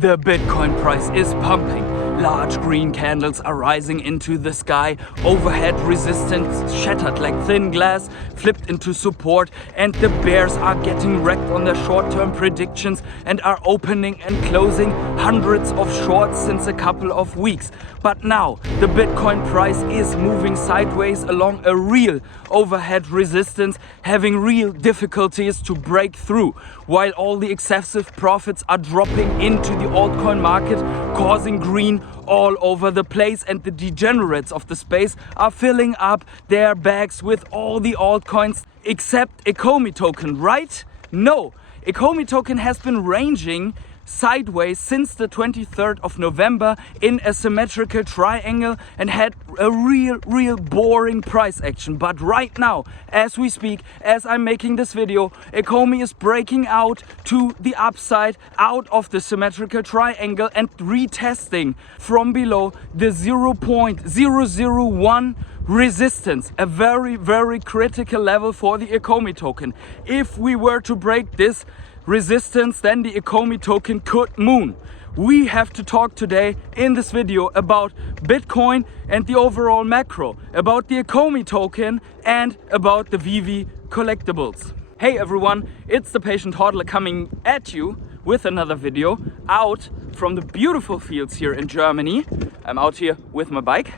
The Bitcoin price is pumping. Large green candles are rising into the sky. Overhead resistance shattered like thin glass, flipped into support, and the bears are getting wrecked on their short-term predictions and are opening and closing hundreds of shorts since a couple of weeks. But now the Bitcoin price is moving sideways along a real overhead resistance, having real difficulties to break through, while all the excessive profits are dropping into the altcoin market, causing green all over the place, and the degenerates of the space are filling up their bags with all the altcoins except Ecomi token, right? No, Ecomi token has been ranging sideways since the 23rd of November in a symmetrical triangle and had a real boring price action. But right now, as we speak, as I'm making this video, Ecomi is breaking out to the upside out of the symmetrical triangle and retesting from below the 0.001 resistance, a very critical level for the Ecomi token. If we were to break this resistance, then the Ecomi token could moon. We have to talk today in this video about Bitcoin and the overall macro, about the Ecomi token and about the VeVe collectibles. Hey everyone, it's the Patient Hodler coming at you with another video out from the beautiful fields here in Germany. I'm out here with my bike,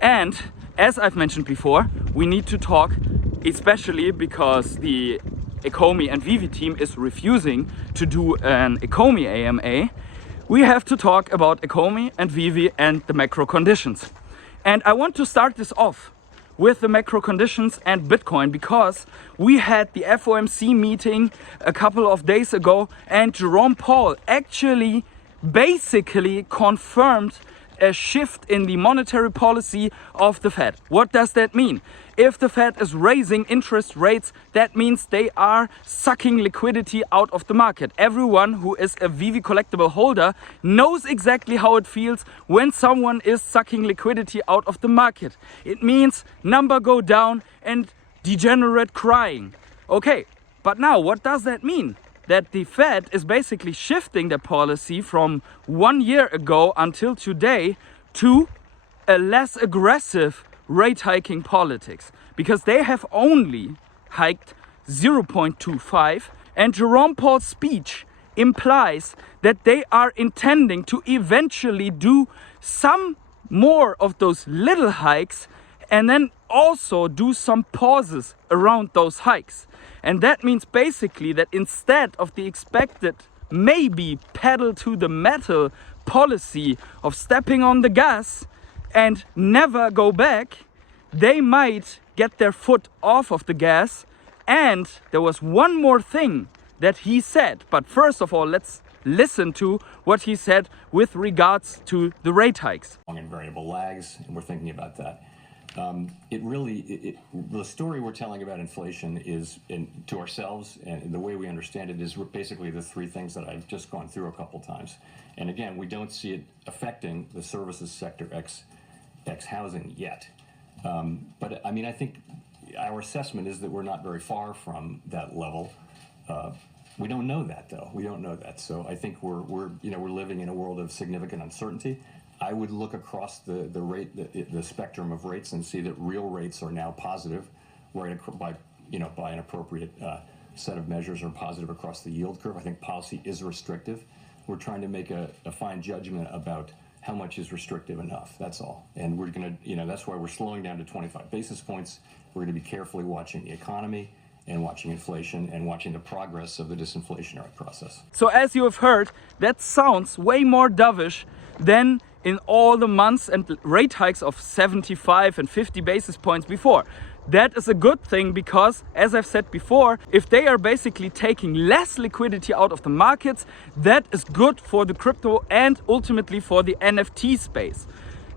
and as I've mentioned before, we need to talk, especially because the Ecomi and VeVe team is refusing to do an Ecomi AMA. We have to talk about Ecomi and VeVe and the macro conditions. And I want to start this off with the macro conditions and Bitcoin, because we had the FOMC meeting a couple of days ago, and Jerome Powell actually basically confirmed a shift in the monetary policy of the Fed. What does that mean? If the Fed is raising interest rates, that means they are sucking liquidity out of the market. Everyone who is a VeVe collectible holder knows exactly how it feels when someone is sucking liquidity out of the market. It means number go down and degenerate crying. Okay, but now what does that mean? That the Fed is basically shifting the policy from 1 year ago until today to a less aggressive rate hiking politics, because they have only hiked 0.25, and Jerome Powell's speech implies that they are intending to eventually do some more of those little hikes and then also do some pauses around those hikes. And that means basically that instead of the expected maybe pedal to the metal policy of stepping on the gas and never go back, they might get their foot off of the gas. And there was one more thing that he said. But first of all, let's listen to what he said with regards to the rate hikes. And variable lags, and we're thinking about that. The story we're telling about inflation is to ourselves, and the way we understand it is basically the three things that I've just gone through a couple times. And again, we don't see it affecting the services sector ex housing yet. But I mean, I think our assessment is that we're not very far from that level. We don't know that though. We don't know that. So I think we're living in a world of significant uncertainty. I would look across the spectrum of rates and see that real rates are now positive, right, by an appropriate set of measures, are positive across the yield curve. I think policy is restrictive. We're trying to make a fine judgment about how much is restrictive enough. That's all. And we're going to, that's why we're slowing down to 25 basis points. We're going to be carefully watching the economy and watching inflation and watching the progress of the disinflationary process. So as you have heard, that sounds way more dovish than in all the months and rate hikes of 75 and 50 basis points before. That is a good thing, because as I've said before, if they are basically taking less liquidity out of the markets, that is good for the crypto and ultimately for the NFT space.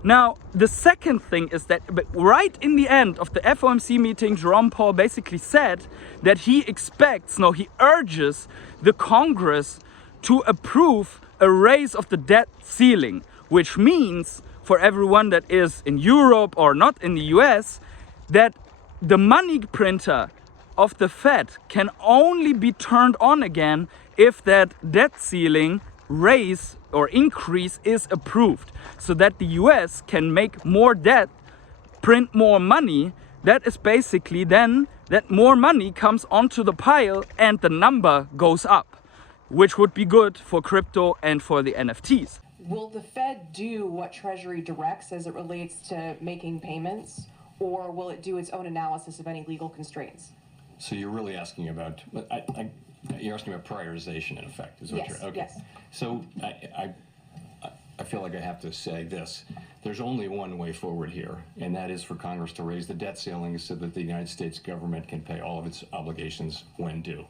Now, the second thing is that right in the end of the FOMC meeting, Jerome Powell basically said that he urges the Congress to approve a raise of the debt ceiling, which means for everyone that is in Europe or not in the US, that the money printer of the Fed can only be turned on again if that debt ceiling raise or increase is approved so that the US can make more debt, print more money, that is basically then that more money comes onto the pile and the number goes up, which would be good for crypto and for the NFTs. Will the Fed do what Treasury directs as it relates to making payments, or will it do its own analysis of any legal constraints? So you're really asking about, you're asking about prioritization in effect, is what Yes, you're, okay. yes. So I feel like I have to say this. There's only one way forward here, and that is for Congress to raise the debt ceiling so that the United States government can pay all of its obligations when due.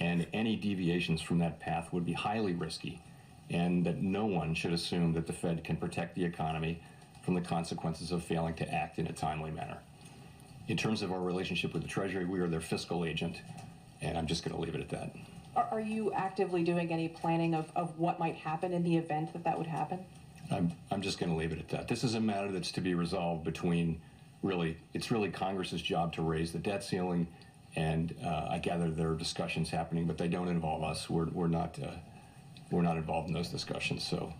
And any deviations from that path would be highly risky, and that no one should assume that the Fed can protect the economy from the consequences of failing to act in a timely manner. In terms of our relationship with the Treasury, we are their fiscal agent, and I'm just going to leave it at that. Are you actively doing any planning of what might happen in the event that that would happen? I'm just going to leave it at that. This is a matter that's to be resolved between, it's really Congress's job to raise the debt ceiling, and I gather there are discussions happening, but they don't involve us. We're not involved in those discussions, so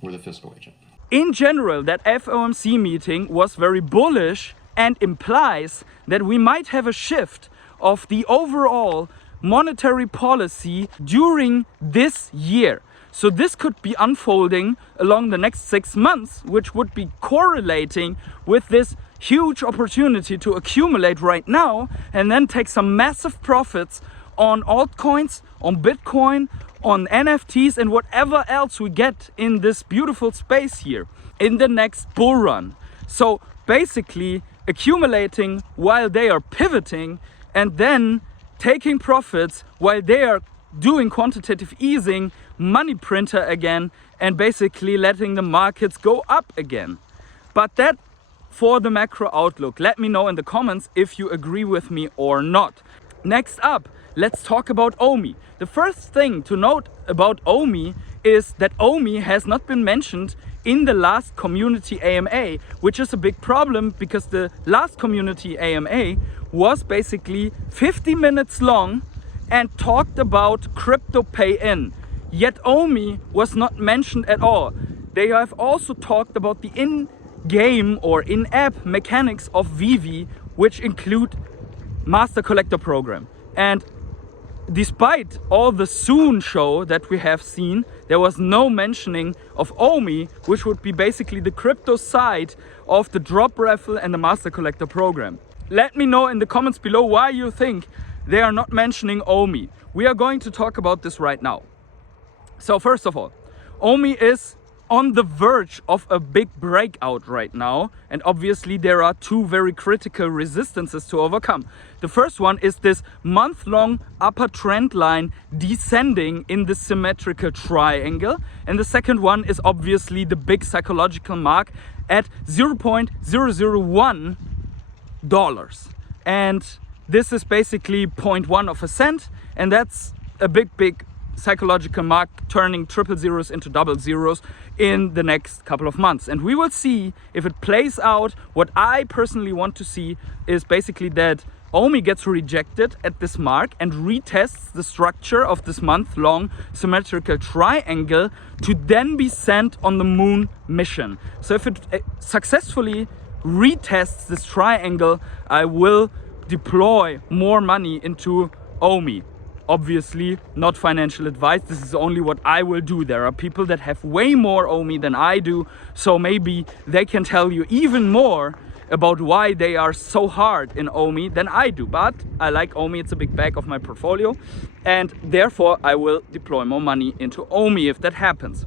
we're the fiscal agent. In general, that FOMC meeting was very bullish and implies that we might have a shift of the overall monetary policy during this year. So this could be unfolding along the next 6 months, which would be correlating with this huge opportunity to accumulate right now and then take some massive profits on altcoins, on Bitcoin, on NFTs and whatever else we get in this beautiful space here in the next bull run. So basically accumulating while they are pivoting and then taking profits while they are doing quantitative easing, money printer again, and basically letting the markets go up again. But that for the macro outlook. Let me know in the comments if you agree with me or not. Next up, let's talk about OMI. The first thing to note about OMI is that OMI has not been mentioned in the last community AMA, which is a big problem because the last community AMA was basically 50 minutes long and talked about crypto pay-in. Yet OMI was not mentioned at all. They have also talked about the in-game or in-app mechanics of VeVe, which include Master Collector Program. And despite all the soon show that we have seen, there was no mentioning of OMI, which would be basically the crypto side of the drop raffle and the Master Collector Program. Let me know in the comments below why you think they are not mentioning OMI. We are going to talk about this right now. So first of all, OMI is on the verge of a big breakout right now, and obviously there are two very critical resistances to overcome. The first one is this month-long upper trend line descending in the symmetrical triangle, and the second one is obviously the big psychological mark at $0.001, and this is basically 0.1 of a cent, and that's a big psychological mark turning triple zeros into double zeros in the next couple of months. And we will see if it plays out. What I personally want to see is basically that OMI gets rejected at this mark and retests the structure of this month-long symmetrical triangle to then be sent on the moon mission. So if it successfully retests this triangle, I will deploy more money into OMI. Obviously not financial advice, this is only what I will do. There are people that have way more OMI than I do, so maybe they can tell you even more about why they are so hard in OMI than I do. But I like OMI, it's a big bag of my portfolio, and therefore I will deploy more money into OMI if that happens.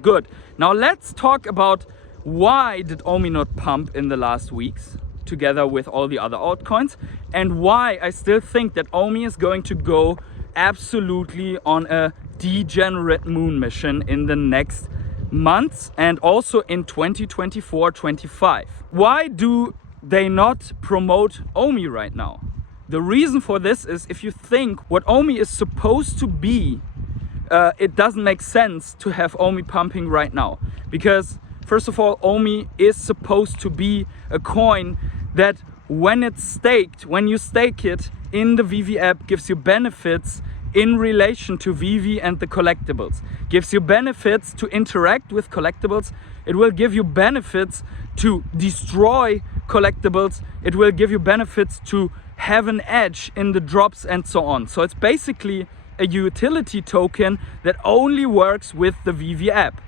Good, now let's talk about why did OMI not pump in the last weeks together with all the other altcoins, and why I still think that OMI is going to go absolutely on a degenerate moon mission in the next months and also in 2024-25. Why do they not promote OMI right now? The reason for this is if you think what OMI is supposed to be, it doesn't make sense to have OMI pumping right now, because first of all, OMI is supposed to be a coin that when it's staked, when you stake it in the VeVe app, gives you benefits in relation to VeVe and the collectibles. Gives you benefits to interact with collectibles. It will give you benefits to destroy collectibles. It will give you benefits to have an edge in the drops and so on. So it's basically a utility token that only works with the VeVe app.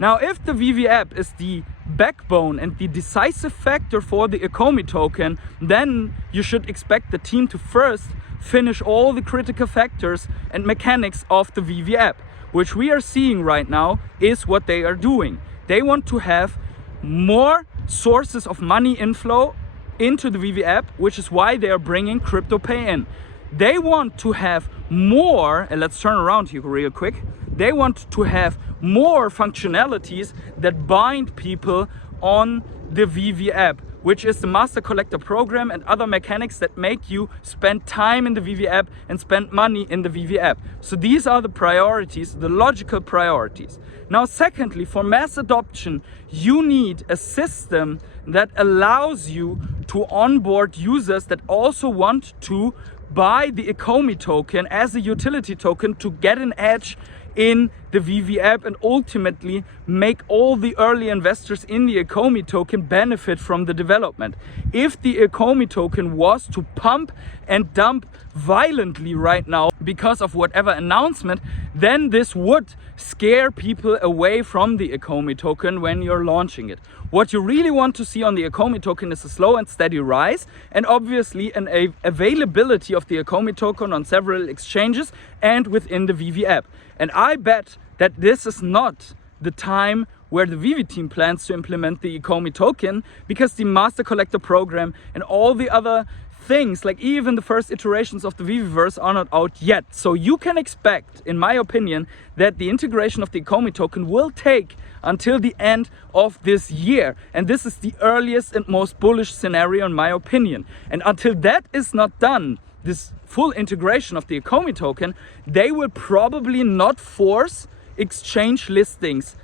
Now, if the VeVe app is the backbone and the decisive factor for the Ecomi token, then you should expect the team to first finish all the critical factors and mechanics of the VeVe app, which we are seeing right now is what they are doing. They want to have more sources of money inflow into the VeVe app, which is why they are bringing crypto pay in. They want to have more, and let's turn around here real quick. They want to have more functionalities that bind people on the VeVe app, which is the master collector program and other mechanics that make you spend time in the VeVe app and spend money in the VeVe app. So these are the priorities, the logical priorities. Now, secondly, for mass adoption, you need a system that allows you to onboard users that also want to buy the Ecomi token as a utility token to get an edge in the VeVe app and ultimately make all the early investors in the Ecomi token benefit from the development. If the Ecomi token was to pump and dump violently right now because of whatever announcement, then this would scare people away from the Ecomi token when you're launching it. What you really want to see on the Ecomi token is a slow and steady rise, and obviously an availability of the Ecomi token on several exchanges and within the VeVe app. And I bet that this is not the time where the VeVe team plans to implement the Ecomi token, because the master collector program and all the other things, like even the first iterations of the VeVeverse, are not out yet. So you can expect, in my opinion, that the integration of the Ecomi token will take until the end of this year. And this is the earliest and most bullish scenario in my opinion. And until that is not done, this full integration of the Ecomi token, they will probably not force exchange listings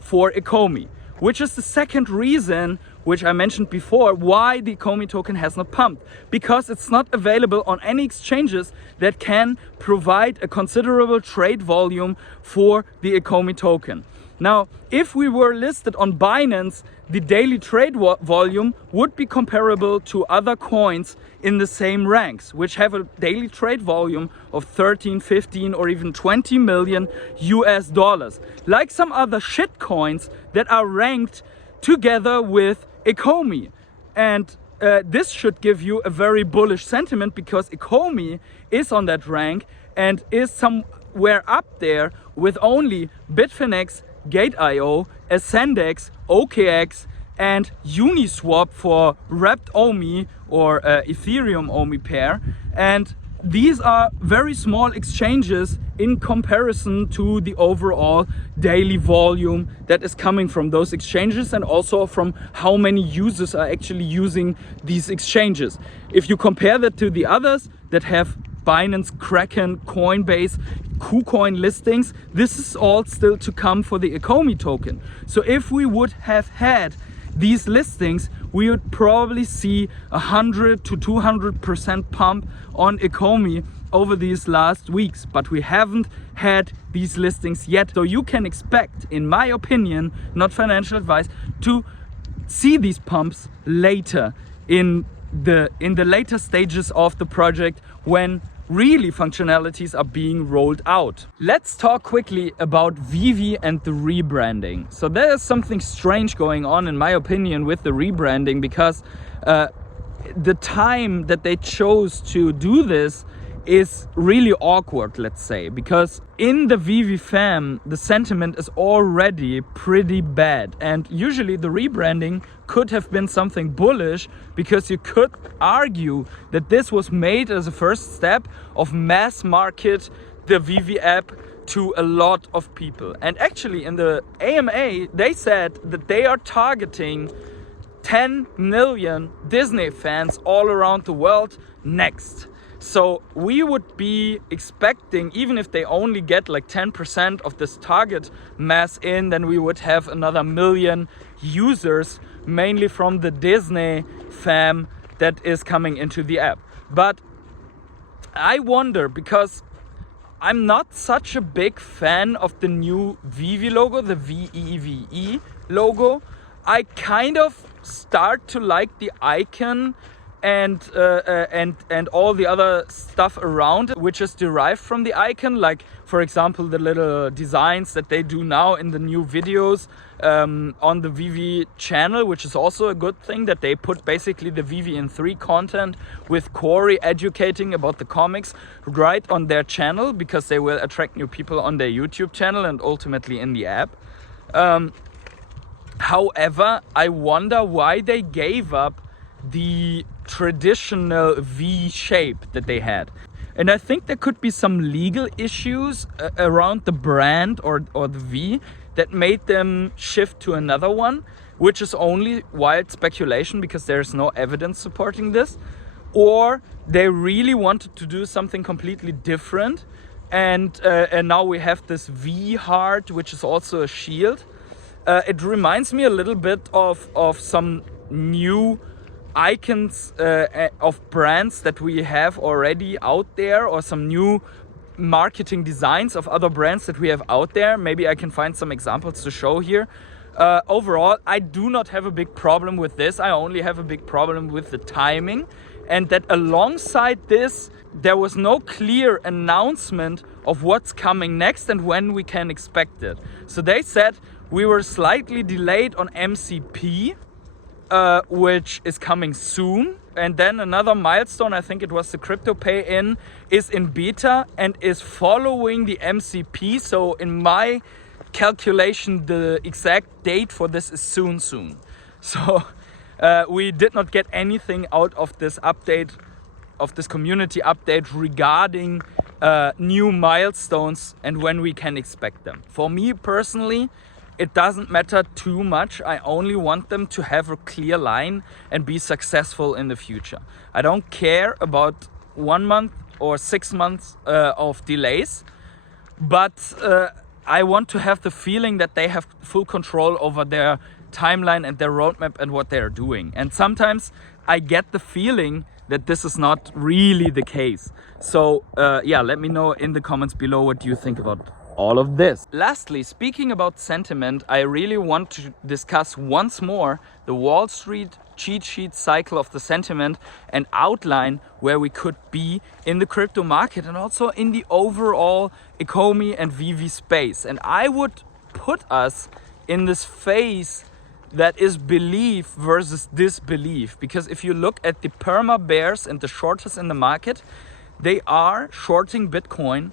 for Ecomi, which is the second reason, which I mentioned before, why the Ecomi token has not pumped. Because it's not available on any exchanges that can provide a considerable trade volume for the Ecomi token. Now, if we were listed on Binance, the daily trade volume would be comparable to other coins in the same ranks, which have a daily trade volume of 13, 15, or even 20 million US dollars. Like some other shit coins that are ranked together with Ecomi. And this should give you a very bullish sentiment, because Ecomi is on that rank and is somewhere up there with only Bitfinex, Gate.io, Ascendex, OKX, and Uniswap for wrapped OMI or Ethereum OMI pair. And these are very small exchanges in comparison to the overall daily volume that is coming from those exchanges, and also from how many users are actually using these exchanges. If you compare that to the others that have Binance, Kraken, Coinbase, KuCoin listings, this is all still to come for the Ecomi token. So if we would have had these listings, we would probably see 100 to 200% pump on Ecomi over these last weeks, but we haven't had these listings yet. So you can expect, in my opinion, not financial advice, to see these pumps later in the later stages of the project, when really functionalities are being rolled out. Let's talk quickly about VeVe and the rebranding. So there is something strange going on, in my opinion, with the rebranding, because the time that they chose to do this is really awkward, let's say, because in the VeVe fam, the sentiment is already pretty bad. And usually the rebranding could have been something bullish, because you could argue that this was made as a first step of mass market the VeVe app to a lot of people. And actually in the AMA, they said that they are targeting 10 million Disney fans all around the world next. So we would be expecting, even if they only get like 10% of this target mass in, then we would have another million users, mainly from the Disney fam, that is coming into the app. But I wonder, because I'm not such a big fan of the new VeVe logo, the VEVE logo. I kind of start to like the icon and all the other stuff around it, which is derived from the icon, like for example the little designs that they do now in the new videos on the VeVe channel, which is also a good thing, that they put basically the VeVe in 3 content with Corey educating about the comics right on their channel, because they will attract new people on their YouTube channel and ultimately in the app. However, I wonder why they gave up the traditional V shape that they had. And I think there could be some legal issues around the brand or the V that made them shift to another one, which is only wild speculation because there's no evidence supporting this. Or they really wanted to do something completely different, and now we have this V heart, which is also a shield. It reminds me a little bit of some new icons of brands that we have already out there, or some new marketing designs of other brands that we have out there. Maybe I can find some examples to show here. Overall, I do not have a big problem with this. I only have a big problem with the timing, and that alongside this there was no clear announcement of what's coming next and when we can expect it. So they said we were slightly delayed on MCP, which is coming soon. And then another milestone, I think it was the crypto pay-in, is in beta and is following the MCP. So in my calculation, the exact date for this is soon. So we did not get anything out of this update, of this community update regarding new milestones and when we can expect them. For me personally, it doesn't matter too much. I only want them to have a clear line and be successful in the future. I don't care about 1 month or 6 months of delays, but I want to have the feeling that they have full control over their timeline and their roadmap and what they're doing. And sometimes I get the feeling that this is not really the case. So yeah, let me know in the comments below what you think about all of this. Lastly, speaking about sentiment, I really want to discuss once more the Wall Street cheat sheet cycle of the sentiment and outline where we could be in the crypto market and also in the overall Ecomi and VeVe space. And I would put us in this phase that is belief versus disbelief, because if you look at the perma bears and the shorters in the market, they are shorting Bitcoin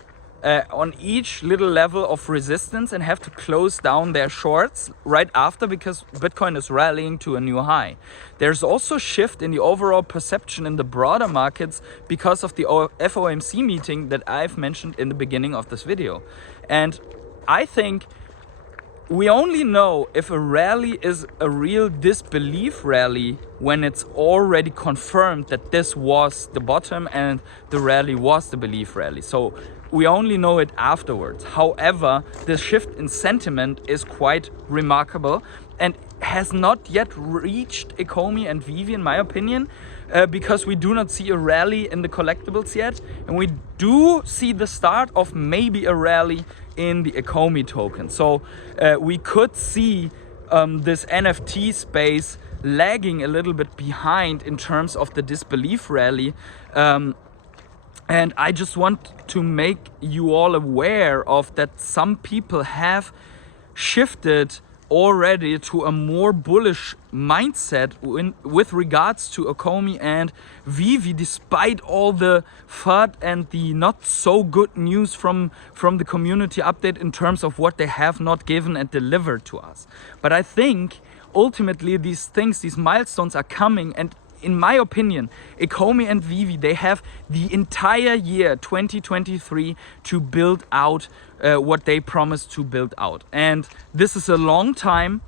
on each little level of resistance and have to close down their shorts right after, because Bitcoin is rallying to a new high. There's also a shift in the overall perception in the broader markets because of the FOMC meeting that I've mentioned in the beginning of this video. And I think we only know if a rally is a real disbelief rally when it's already confirmed that this was the bottom and the rally was the belief rally. So we only know it afterwards. However, the shift in sentiment is quite remarkable and has not yet reached Ecomi and VeVe, in my opinion, because we do not see a rally in the collectibles yet, and we do see the start of maybe a rally in the Ecomi token. So we could see this NFT space lagging a little bit behind in terms of the disbelief rally. And I just want to make you all aware of that some people have shifted already to a more bullish mindset with regards to Ecomi and VeVe, despite all the FUD and the not so good news from the community update in terms of what they have not given and delivered to us. But I think ultimately these things, these milestones are coming, and in my opinion, Ecomi and VeVe, they have the entire year 2023 to build out what they promised to build out. And this is a long time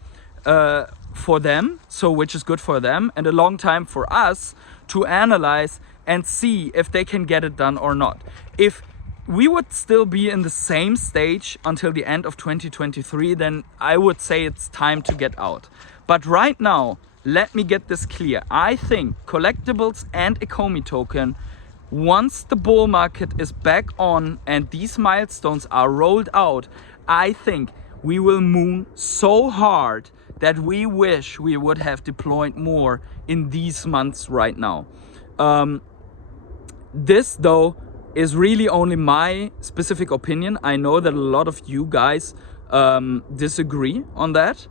for them, so which is good for them, and a long time for us to analyze and see if they can get it done or not. If we would still be in the same stage until the end of 2023, then I would say it's time to get out. But right now, let me get this clear. I think collectibles and Ecomi token once the bull market is back on and these milestones are rolled out, I think we will moon so hard that we wish we would have deployed more in these months right now. This though is really only my specific opinion. I know that a lot of you guys disagree on that,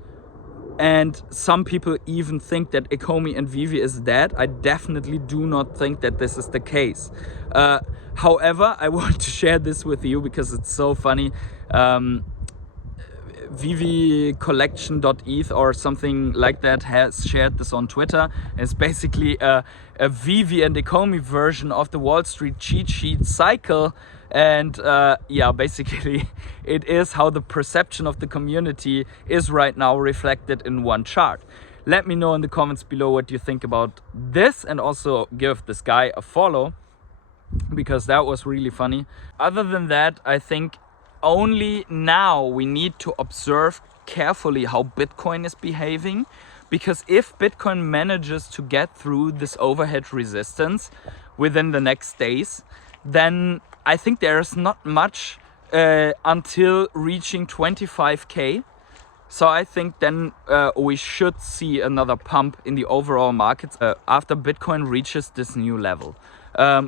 and some people even think that Ecomi and VeVe is dead. I definitely do not think that this is the case. However, I want to share this with you because it's so funny. VeVe collection.eth or something like that has shared this on Twitter. It's basically a VeVe and Ecomi version of the Wall Street cheat sheet cycle. And yeah, basically it is how the perception of the community is right now reflected in one chart. Let me know in the comments below what you think about this, and also give this guy a follow because that was really funny. Other than that, I think only now we need to observe carefully how Bitcoin is behaving, because if Bitcoin manages to get through this overhead resistance within the next days, then I think there's not much until reaching 25k. So I think then we should see another pump in the overall markets after Bitcoin reaches this new level.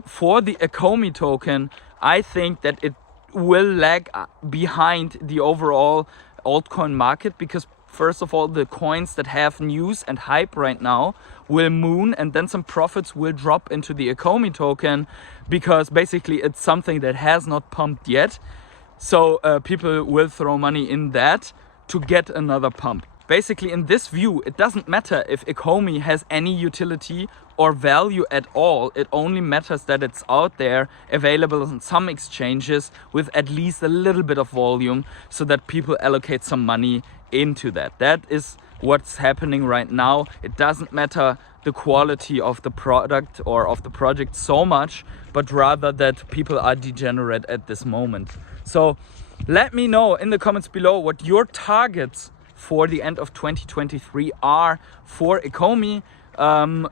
For the Ecomi token, I think that it will lag behind the overall altcoin market, because first of all, the coins that have news and hype right now will moon, and then some profits will drop into the Ecomi token, because basically it's something that has not pumped yet. So people will throw money in that to get another pump. Basically, in this view, it doesn't matter if Ecomi has any utility or value at all. It only matters that it's out there, available on some exchanges with at least a little bit of volume, so that people allocate some money into that. That is what's happening right now. It doesn't matter the quality of the product or of the project so much, but rather that people are degenerate at this moment. So let me know in the comments below what your targets for the end of 2023 are for Ecomi,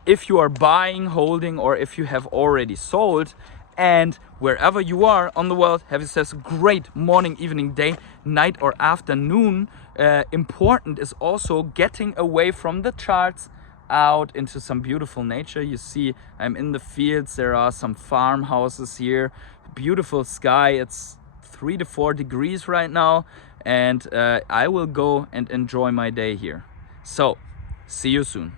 if you are buying, holding, or if you have already sold. And wherever you are on the world, have yourselves a great morning, evening, day, night, or afternoon. Important is also getting away from the charts out into some beautiful nature. You see, I'm in the fields. There are some farmhouses here, beautiful sky. It's 3 to 4 degrees right now, and I will go and enjoy my day here. So see you soon.